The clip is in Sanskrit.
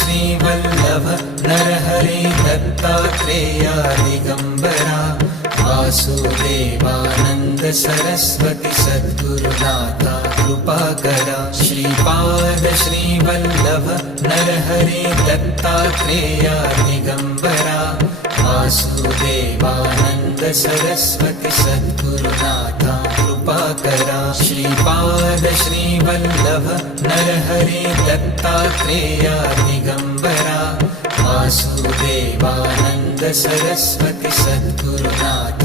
श्रीवल्लभ नरहरे दत्तात्रेया दिगंबरा वासुदेवानंद सरस्वती सद्गुरुनाथा कृपाकरा श्रीपाद श्रीवल्लभ नरहरे दत्तात्रेया दिगंबरा वासुदेवानंद सरस्वती सद्गुरुनाथा कृपाकरा श्रीपाद श्रीवल्लभ नरहरे दत्तात्रेया दिगंबरा वासुदेवानंद सरस्वती सद्गुरुनाथा